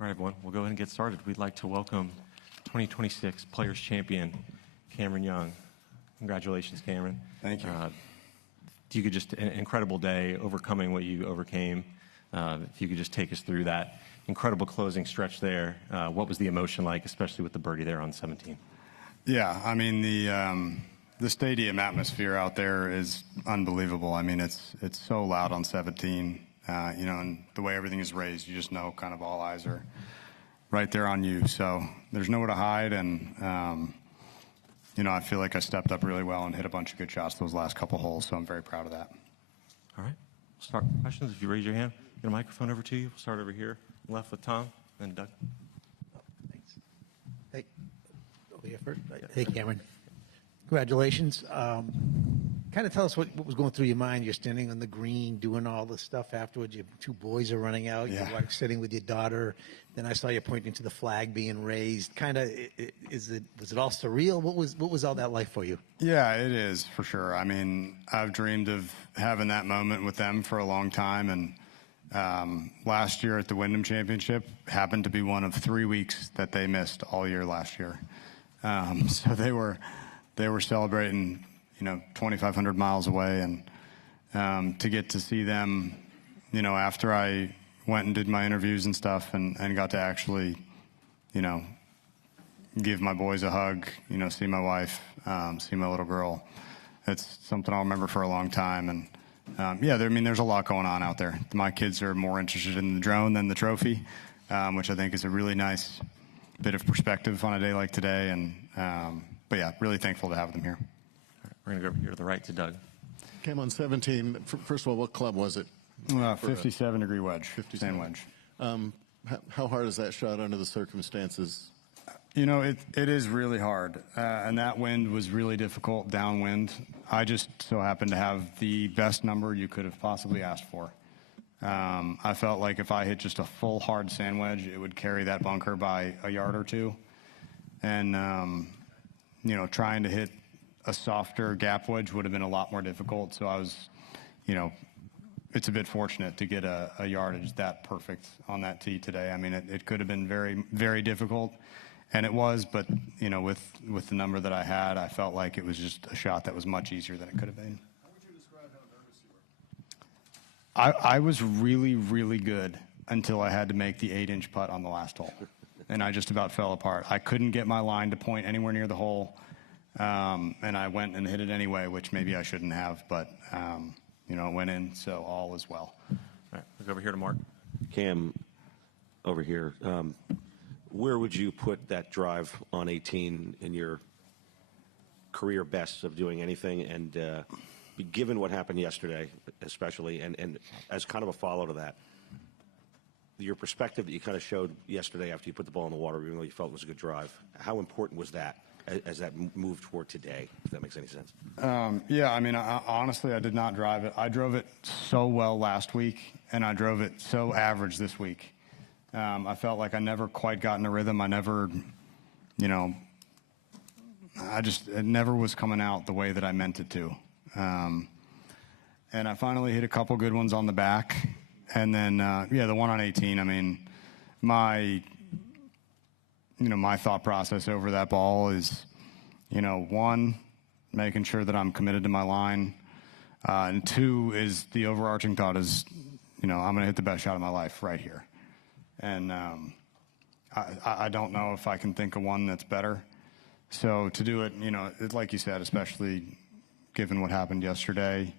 All right, everyone, we'll go ahead and get started. We'd like to welcome 2026 Players Champion, Cameron Young. Congratulations, Cameron. Thank you. You could just, an incredible day, overcoming what you overcame. If you could just take us through that incredible closing stretch there. What was the emotion like, especially with the birdie there on 17? Yeah, I mean, the stadium atmosphere out there is unbelievable. I mean, it's so loud on 17, and the way everything is raised, you just know kind of all eyes are right there on you. So there's nowhere to hide, and, I feel like I stepped up really well and hit a bunch of good shots those last couple holes, so I'm very proud of that. All right, we'll start with questions. If you raise your hand, get a microphone over to you. We'll start over here, left with Tom, then Doug. Thanks. Hey, over here first. Hey, Cameron. Congratulations. Kind of tell us what was going through your mind. You're standing on the green, doing all this stuff afterwards. Your two boys are running out. Yeah. You're sitting with your daughter. Then I saw you pointing to the flag being raised. Kind of, was it all surreal? What was all that like for you? Yeah, it is for sure. I mean, I've dreamed of having that moment with them for a long time, and last year at the Wyndham Championship happened to be one of 3 weeks that they missed all year last year. So they were celebrating, 2,500 miles away, and to get to see them, after I went and did my interviews and stuff, and got to actually, give my boys a hug, see my wife, see my little girl. It's something I'll remember for a long time. And there's a lot going on out there. My kids are more interested in the drone than the trophy, which I think is a really nice bit of perspective on a day like today. And really thankful to have them here. All right, we're going to go over here to the right to Doug. Came on 17. First of all, what club was it? 57-degree wedge. 57. Sand wedge. How hard is that shot under the circumstances? It is really hard, and that wind was really difficult downwind. I just so happened to have the best number you could have possibly asked for. I felt like if I hit just a full hard sand wedge, it would carry that bunker by a yard or two. And, trying to hit a softer gap wedge would have been a lot more difficult. So I was, it's a bit fortunate to get a yardage that perfect on that tee today. I mean, it could have been very, very difficult. And it was, but, with the number that I had, I felt like it was just a shot that was much easier than it could have been. How would you describe how nervous you were? I was really, really good until I had to make the 8-inch putt on the last hole. And I just about fell apart. I couldn't get my line to point anywhere near the hole. And I went and hit it anyway, which maybe I shouldn't have, but, it went in, so all is well. All right, we'll go over here to Mark. Cam, over here. Where would you put that drive on 18 in your career best of doing anything? And given what happened yesterday, especially, and as kind of a follow to that, your perspective that you kind of showed yesterday after you put the ball in the water, even though you felt it was a good drive, how important was that as that moved toward today, if that makes any sense? Honestly, I did not drive it. I drove it so well last week, and I drove it so average this week. I felt like I never quite got in a rhythm. I never, it never was coming out the way that I meant it to. And I finally hit a couple good ones on the back. And then, the one on 18, I mean, my thought process over that ball is, one, making sure that I'm committed to my line. And two is the overarching thought is, I'm going to hit the best shot of my life right here. And I don't know if I can think of one that's better. So to do it, like you said, especially given what happened yesterday,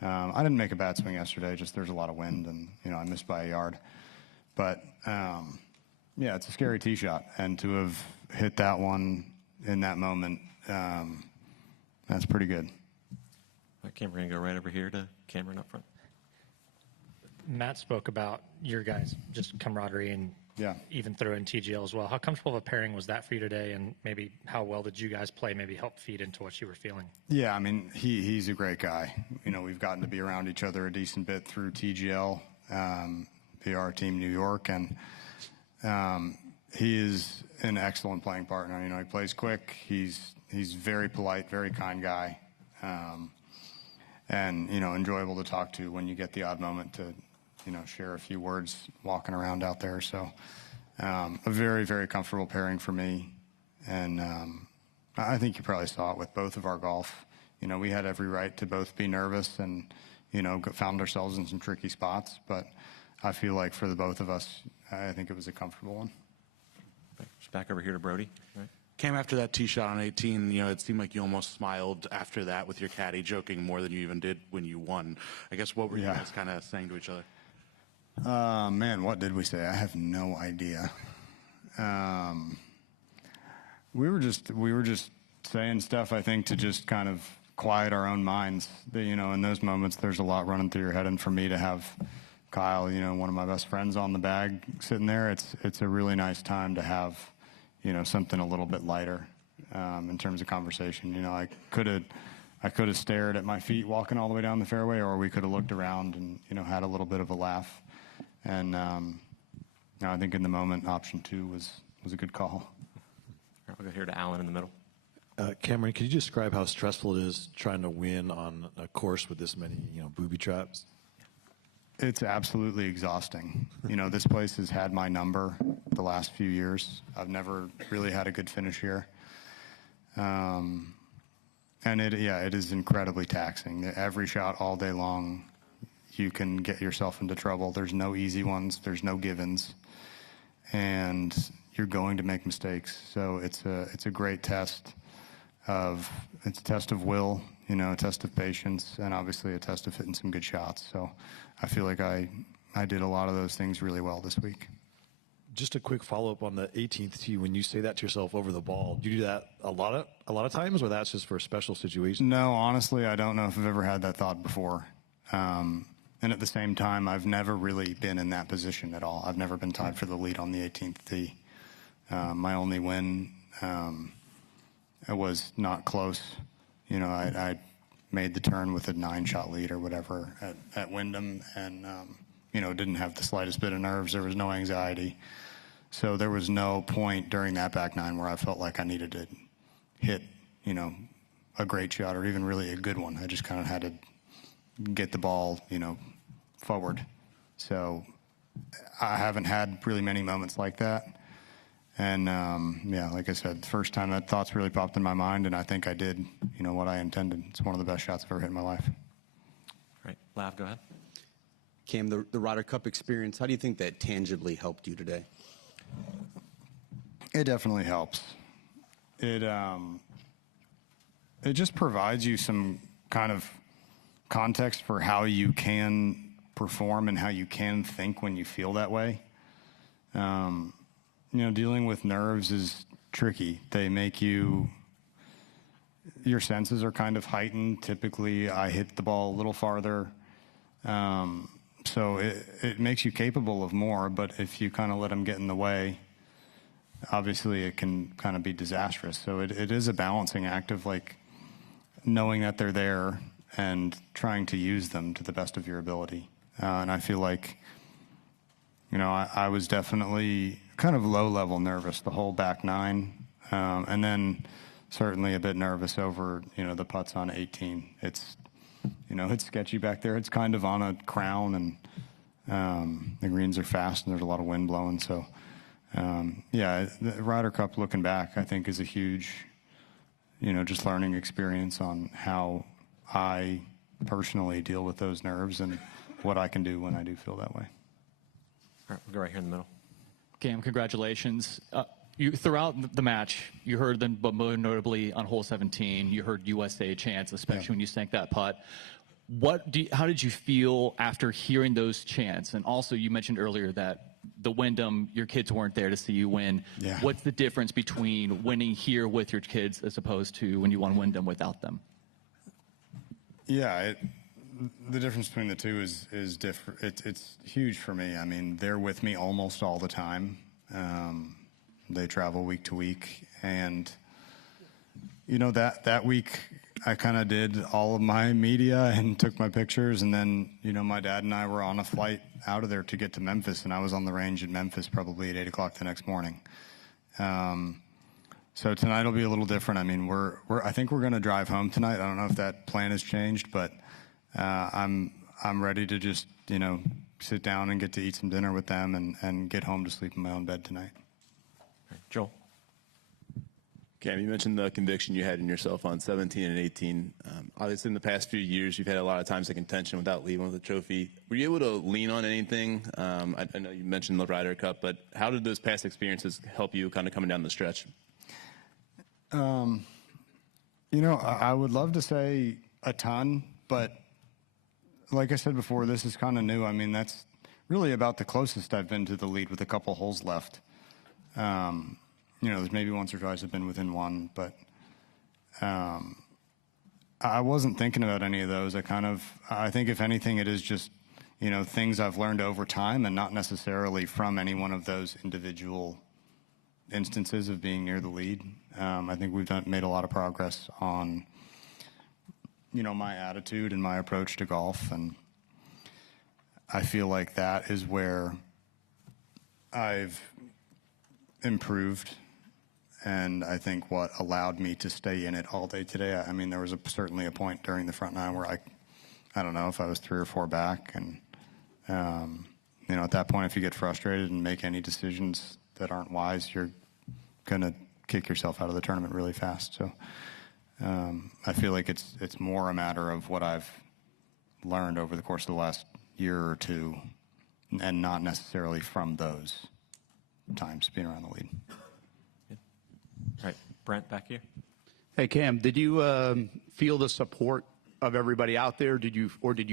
I didn't make a bad swing yesterday, just there's a lot of wind and, I missed by a yard. But, it's a scary tee shot. And to have hit that one in that moment, that's pretty good. All right, Cam, we're going to go right over here to Cameron up front. Matt spoke about your guys' just camaraderie and even throw in TGL as well. How comfortable of a pairing was that for you today, and maybe how well did you guys play maybe help feed into what you were feeling? Yeah, I mean, he's a great guy. We've gotten to be around each other a decent bit through TGL, PR Team New York, and he is an excellent playing partner. He plays quick. He's very polite, very kind guy, and enjoyable to talk to when you get the odd moment to share a few words walking around out there. So A very, very comfortable pairing for me. And I think you probably saw it with both of our golf. You know, we had every right to both be nervous and, you know, found ourselves in some tricky spots. But I feel like for the both of us, I think it was a comfortable one. Just back over here to Brody. Right. Cam, after that tee shot on 18, you know, it seemed like you almost smiled after that with your caddy, joking more than you even did when you won. I guess what were you guys kind of saying to each other? Man, what did we say? I have no idea. We were just saying stuff, I think, to just kind of quiet our own minds. You know, in those moments, there's a lot running through your head, and for me to have Kyle, you know, one of my best friends on the bag sitting there, it's a really nice time to have, you know, something a little bit lighter in terms of conversation. You know, I could have stared at my feet walking all the way down the fairway, or we could have looked around and, you know, had a little bit of a laugh. And you know, I think in the moment, option 2 was a good call. All right, we'll go here to Alan in the middle. Cameron, could you describe how stressful it is trying to win on a course with this many, you know, booby traps? It's absolutely exhausting. You know, this place has had my number the last few years. I've never really had a good finish here. And it is incredibly taxing. Every shot all day long, you can get yourself into trouble. There's no easy ones. There's no givens. And you're going to make mistakes. So it's a great test of will, you know, a test of patience, and obviously a test of hitting some good shots. So I feel like I did a lot of those things really well this week. Just a quick follow-up on the 18th tee. When you say that to yourself over the ball, do you do that a lot of times, or that's just for a special situation? No, honestly, I don't know if I've ever had that thought before. And at the same time, I've never really been in that position at all. I've never been tied for the lead on the 18th tee. My only win, it was not close. You know, I made the turn with a 9-shot lead or whatever at Wyndham, and you know, didn't have the slightest bit of nerves. There was no anxiety. So there was no point during that back nine where I felt like I needed to hit, you know, a great shot or even really a good one. I just kind of had to get the ball, you know, forward. So I haven't had really many moments like that. And yeah, like I said, the first time that thoughts really popped in my mind, and I think I did, you know, what I intended. It's one of the best shots I've ever hit in my life. All right, Lav, go ahead. Cam, the Ryder Cup experience, how do you think that tangibly helped you today? It definitely helps. It just provides you some kind of context for how you can perform and how you can think when you feel that way. You know, dealing with nerves is tricky. They make your senses are kind of heightened. Typically, I hit the ball a little farther. So it makes you capable of more, but if you kind of let them get in the way, obviously it can kind of be disastrous. So it is a balancing act of like knowing that they're there and trying to use them to the best of your ability. And I feel like, you know, I was definitely kind of low-level nervous the whole back nine, and then certainly a bit nervous over, you know, the putts on 18. It's, you know, it's sketchy back there. It's kind of on a crown, and the greens are fast, and there's a lot of wind blowing. So, yeah, the Ryder Cup, looking back, I think is a huge, you know, just learning experience on how I personally deal with those nerves and what I can do when I do feel that way. All right, we'll go right here in the middle. Cam, congratulations. You throughout the match, you heard them, but more notably on hole 17, you heard USA chants, especially when you sank that putt. How did you feel after hearing those chants? And also, you mentioned earlier that the Wyndham, your kids weren't there to see you win. Yeah. What's the difference between winning here with your kids as opposed to when you won Wyndham without them? Yeah, the difference between the two is different. It's huge for me. I mean, they're with me almost all the time. They travel week to week, and you know that week I kind of did all of my media and took my pictures, and then you know my dad and I were on a flight out of there to get to Memphis, and I was on the range in Memphis probably at 8 o'clock the next morning. So tonight will be a little different. I mean, I think we're going to drive home tonight. I don't know if that plan has changed, but I'm ready to just, you know, sit down and get to eat some dinner with them and get home to sleep in my own bed tonight. Joel. Cam, you mentioned the conviction you had in yourself on 17 and 18. Obviously, in the past few years, you've had a lot of times of contention without leaving with a trophy. Were you able to lean on anything? I know you mentioned the Ryder Cup, but how did those past experiences help you kind of coming down the stretch? You know, I would love to say a ton, but like I said before, this is kind of new. I mean, that's really about the closest I've been to the lead with a couple holes left. You know, there's maybe once or twice I've been within one, but I wasn't thinking about any of those. I think if anything, it is just, you know, things I've learned over time and not necessarily from any one of those individual instances of being near the lead. I think we've made a lot of progress on, you know, my attitude and my approach to golf, and I feel like that is where I've improved, and I think what allowed me to stay in it all day today. I mean, there was certainly a point during the front nine where I don't know if I was 3 or 4 back, and you know, at that point, if you get frustrated and make any decisions that aren't wise, you're gonna kick yourself out of the tournament really fast. So I feel like it's more a matter of what I've learned over the course of the last year or two, and not necessarily from those times being around the lead. All right, Brent, back here. Hey, Cam, did you feel the support of everybody out there? Did you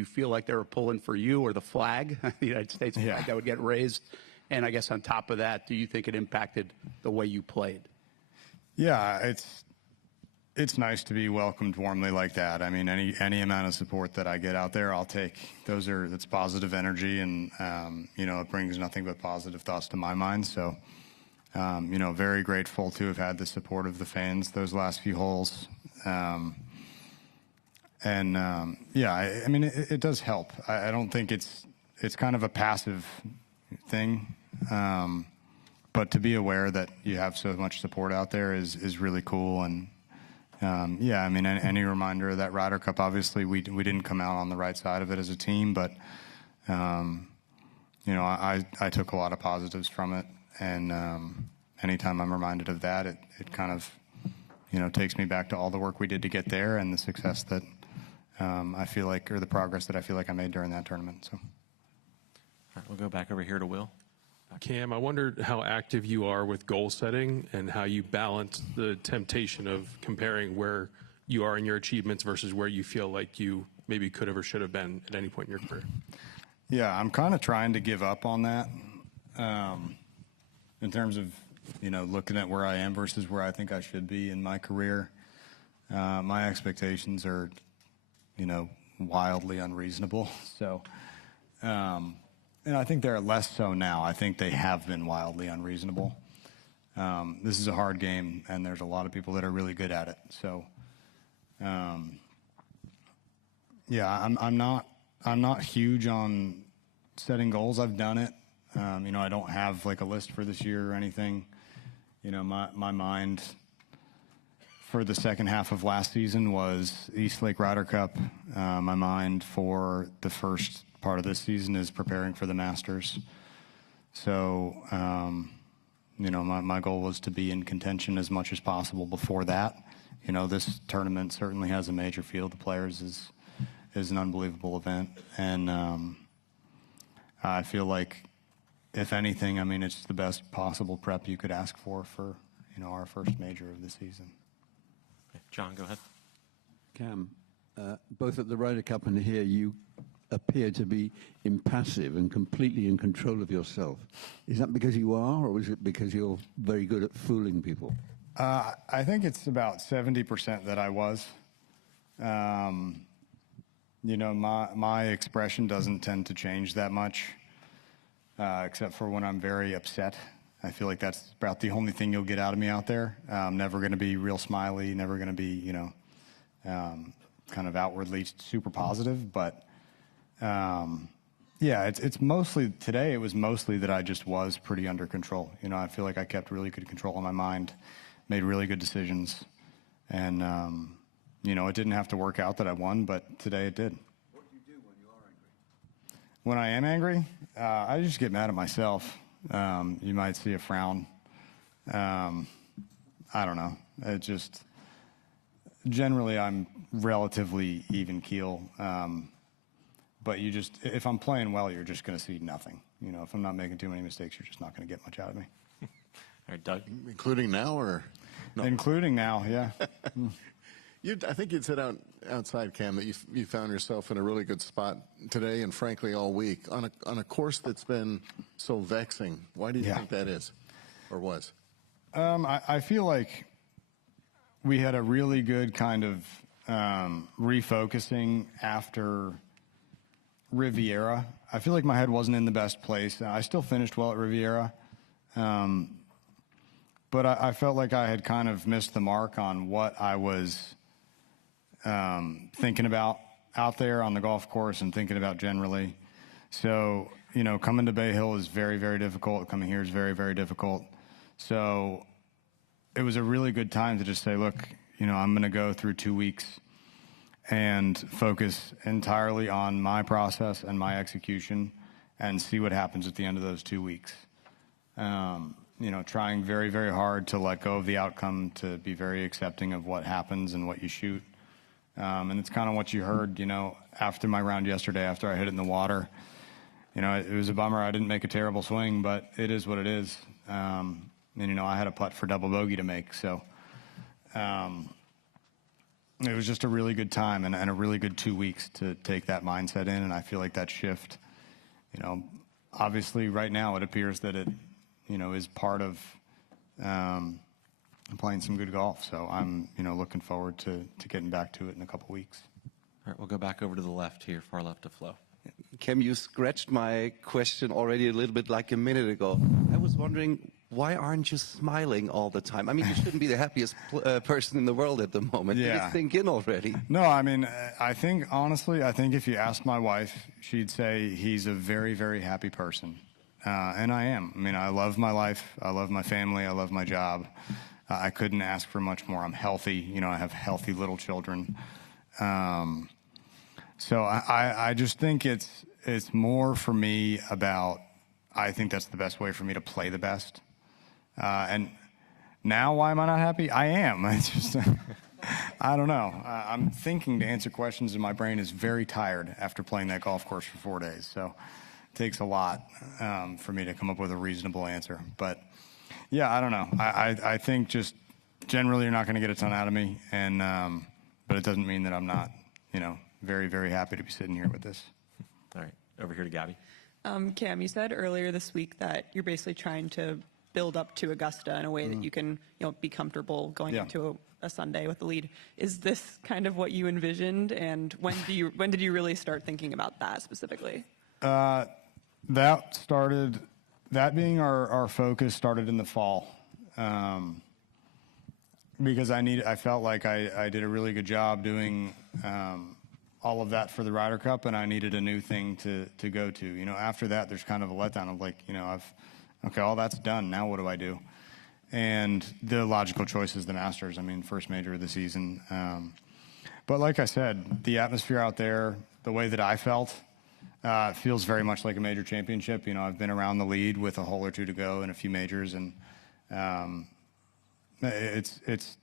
feel like they were pulling for you or the flag, the United States flag that would get raised? And I guess on top of that, do you think it impacted the way you played? Yeah, it's nice to be welcomed warmly like that. I mean, any amount of support that I get out there, I'll take. That's positive energy, and you know, it brings nothing but positive thoughts to my mind. So, you know, very grateful to have had the support of the fans those last few holes. Yeah, I mean, it does help. I don't think it's kind of a passive thing. But to be aware that you have so much support out there is really cool. And yeah, I mean, any reminder of that Ryder Cup, obviously we didn't come out on the right side of it as a team, but you know, I took a lot of positives from it. And anytime I'm reminded of that, it kind of, you know, takes me back to all the work we did to get there and the success that I feel like, or the progress that I feel like I made during that tournament. So, All right, we'll go back over here to Will. Cam, I wondered how active you are with goal setting and how you balance the temptation of comparing where you are in your achievements versus where you feel like you maybe could have or should have been at any point in your career. Yeah, I'm kind of trying to give up on that in terms of, you know, looking at where I am versus where I think I should be in my career. My expectations are, you know, wildly unreasonable. So, and I think they're less so now. I think they have been wildly unreasonable. This is a hard game, and there's a lot of people that are really good at it. So, yeah, I'm not huge on setting goals. I've done it. You know, I don't have like a list for this year or anything. You know, my mind for the second half of last season was East Lake Ryder Cup. My mind for the first part of this season is preparing for the Masters. So, you know, my goal was to be in contention as much as possible before that. You know, this tournament certainly has a major field of players, is an unbelievable event. And I feel like, if anything, I mean, it's the best possible prep you could ask for, you know, our first major of the season. Okay, John, go ahead. Cam, both at the Ryder Cup and here, you appear to be impassive and completely in control of yourself. Is that because you are, or is it because you're very good at fooling people? I think it's about 70% that I was. You know, my expression doesn't tend to change that much, except for when I'm very upset. I feel like that's about the only thing you'll get out of me out there. I'm never going to be real smiley, never going to be, you know, kind of outwardly super positive. But, yeah, it's mostly, today it was mostly that I just was pretty under control. You know, I feel like I kept really good control of my mind, made really good decisions. And, you know, it didn't have to work out that I won, but today it did. What do you do when you are When I am angry, I just get mad at myself. You might see a frown. I don't know. It just, generally I'm relatively even keel. But you just, if I'm playing well, you're just going to see nothing. You know, if I'm not making too many mistakes, you're just not going to get much out of me. All right, Doug. Including now, or? No. Including now, yeah. I think you'd said outside, Cam, that you found yourself in a really good spot today and frankly all week on a course that's been so vexing. Why do you think that is, or was? I feel like we had a really good kind of refocusing after Riviera. I feel like my head wasn't in the best place. I still finished well at Riviera, but I felt like I had kind of missed the mark on what I was thinking about out there on the golf course and thinking about generally. So, you know, coming to Bay Hill is very, very difficult. Coming here is very, very difficult. So it was a really good time to just say, look, you know, I'm going to go through 2 weeks and focus entirely on my process and my execution and see what happens at the end of those 2 weeks. You know, trying very, very hard to let go of the outcome, to be very accepting of what happens and what you shoot. And it's kind of what you heard, you know, after my round yesterday, after I hit it in the water. You know, it was a bummer. I didn't make a terrible swing, but it is what it is. And, you know, I had a putt for double bogey to make. So it was just a really good time and a really good 2 weeks to take that mindset in. And I feel like that shift, you know, obviously right now it appears that it, you know, is part of playing some good golf. So I'm, you know, looking forward to getting back to it in a couple weeks. All right, we'll go back over to the left here, far left of Flo. Cam, you scratched my question already a little bit like a minute ago. I was wondering, why aren't you smiling all the time? I mean, you shouldn't be the happiest person in the world at the moment. Did it sink in already? No, I mean, I think, honestly, I think if you asked my wife, she'd say he's a very, very happy person. And I am. I mean, I love my life. I love my family. I love my job. I couldn't ask for much more. I'm healthy. You know, I have healthy little children. So I just think it's more for me about, I think that's the best way for me to play the best. And now, why am I not happy? I am. It's just, I don't know. I'm thinking to answer questions and my brain is very tired after playing that golf course for 4 days. So it takes a lot for me to come up with a reasonable answer. But yeah, I don't know. I think just generally you're not going to get a ton out of me. And, but it doesn't mean that I'm not, you know, very, very happy to be sitting here with this. All right, over here to Gabby. Cam, you said earlier this week that you're basically trying to build up to Augusta in a way that you can, you know, be comfortable going into a Sunday with the lead. Is this kind of what you envisioned? And when did you really start thinking about that specifically? That being our focus started in the fall. Because I felt like I did a really good job doing all of that for the Ryder Cup, and I needed a new thing to go to. You know, after that, there's kind of a letdown of like, you know, okay, all that's done. Now what do I do? And the logical choice is the Masters. I mean, first major of the season. But like I said, the atmosphere out there, the way that I felt, feels very much like a major championship. You know, I've been around the lead with a hole or two to go in a few majors, and it's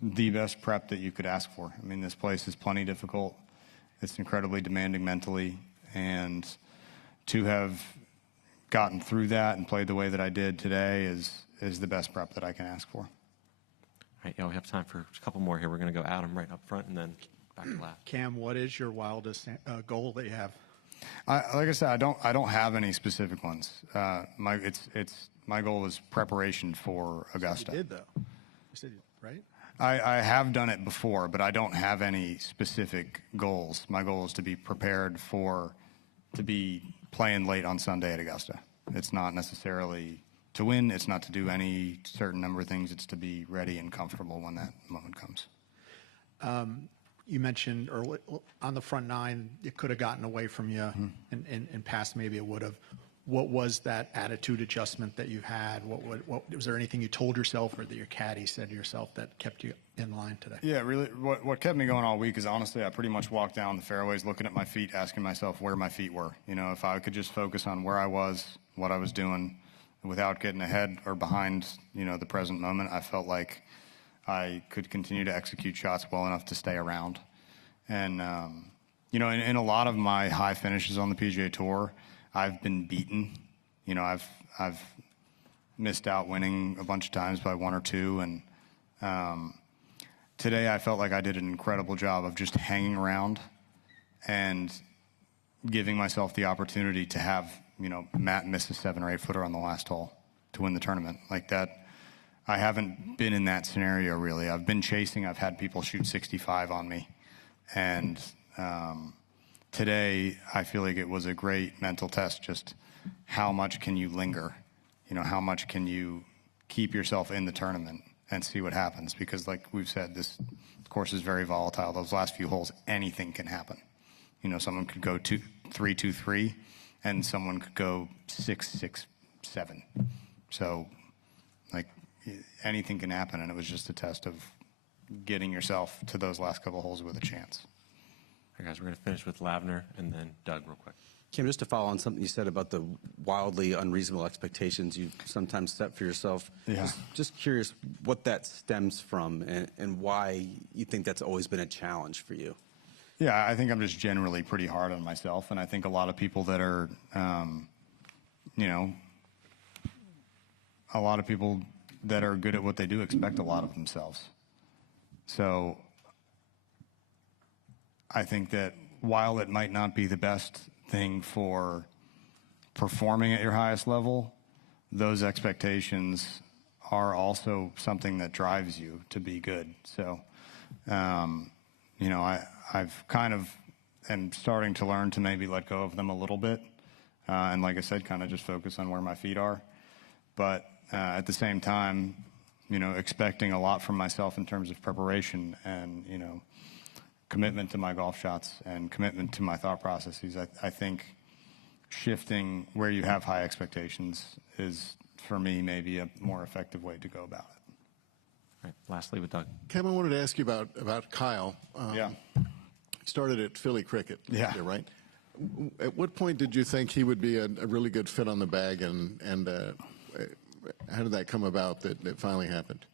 the best prep that you could ask for. I mean, this place is plenty difficult. It's incredibly demanding mentally, and to have gotten through that and played the way that I did today is the best prep that I can ask for. All right, yeah, we have time for a couple more here. We're going to go Adam right up front and then back to left. Cam, what is your wildest goal that you have? Like I said, I don't have any specific ones. My goal is preparation for Augusta. You did though. You said, right? I have done it before, but I don't have any specific goals. My goal is to be prepared to be playing late on Sunday at Augusta. It's not necessarily to win. It's not to do any certain number of things. It's to be ready and comfortable when that moment comes. You mentioned early on the front nine, it could have gotten away from you, and past maybe it would have. what was that attitude adjustment that you had? What was there anything you told yourself or that your caddy said to yourself that kept you in line today? Yeah, really, what kept me going all week is honestly, I pretty much walked down the fairways looking at my feet, asking myself where my feet were. You know, if I could just focus on where I was, what I was doing, without getting ahead or behind, you know, the present moment, I felt like I could continue to execute shots well enough to stay around. And, you know, in a lot of my high finishes on the PGA Tour, I've been beaten. You know, I've missed out winning a bunch of times by 1 or 2, and today I felt like I did an incredible job of just hanging around and giving myself the opportunity to have, you know, Matt miss a 7 or 8 footer on the last hole to win the tournament. Like that, I haven't been in that scenario really. I've been chasing. I've had people shoot 65 on me, and today, I feel like it was a great mental test. Just how much can you linger? You know, how much can you keep yourself in the tournament and see what happens? Because like we've said, this course is very volatile. Those last few holes, anything can happen. You know, someone could go 3-2-3, and someone could go 6-6-7. So, like, anything can happen, and it was just a test of getting yourself to those last couple holes with a chance. All right, guys, we're going to finish with Lavner and then Doug real quick. Kim, just to follow on something you said about the wildly unreasonable expectations you sometimes set for yourself. Yeah. Just curious what that stems from and why you think that's always been a challenge for you. Yeah, I think I'm just generally pretty hard on myself, and I think a lot of people that are, you know, a lot of people that are good at what they do expect a lot of themselves. So I think that while it might not be the best thing for performing at your highest level, those expectations are also something that drives you to be good. So, you know, I've kind of am starting to learn to maybe let go of them a little bit. And like I said, kind of just focus on where my feet are. But at the same time, you know, expecting a lot from myself in terms of preparation and, you know, commitment to my golf shots and commitment to my thought processes. I think shifting where you have high expectations is, for me, maybe a more effective way to go about it. All right, lastly with Doug. Cam, I wanted to ask you about Kyle. Yeah. He started at Philly Cricket. Yeah. Right? At what point did you think he would be a really good fit on the bag, and how did that come about that it finally happened?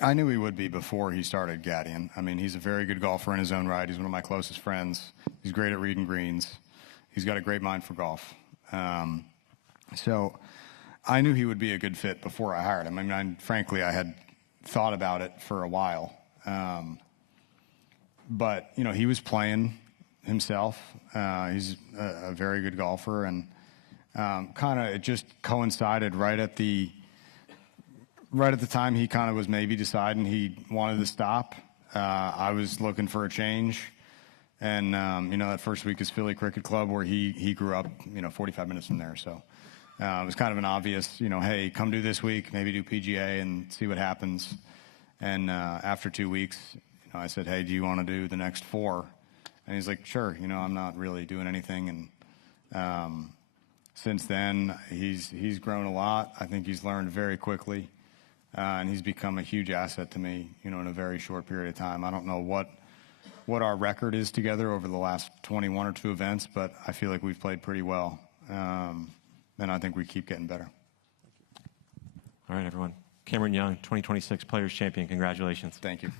I knew he would be before he started caddying. I mean, he's a very good golfer in his own right. He's one of my closest friends. He's great at reading greens. He's got a great mind for golf. So I knew he would be a good fit before I hired him. I mean, frankly, I had thought about it for a while. But, you know, he was playing himself. He's a very good golfer. And kind of it just coincided right at the time he kind of was maybe deciding he wanted to stop. I was looking for a change. And, you know, that first week is Philly Cricket Club, where he grew up, you know, 45 minutes from there. So it was kind of an obvious, you know, hey, come do this week, maybe do PGA and see what happens. And after 2 weeks, you know, I said, hey, do you want to do the next 4? And he's like, sure, you know, I'm not really doing anything. And since then, he's grown a lot. I think he's learned very quickly. And he's become a huge asset to me, you know, in a very short period of time. I don't know what our record is together over the last 21 or 2 events, but I feel like we've played pretty well. And I think we keep getting better. All right, everyone. Cameron Young, 2026 Players Champion. Congratulations. Thank you.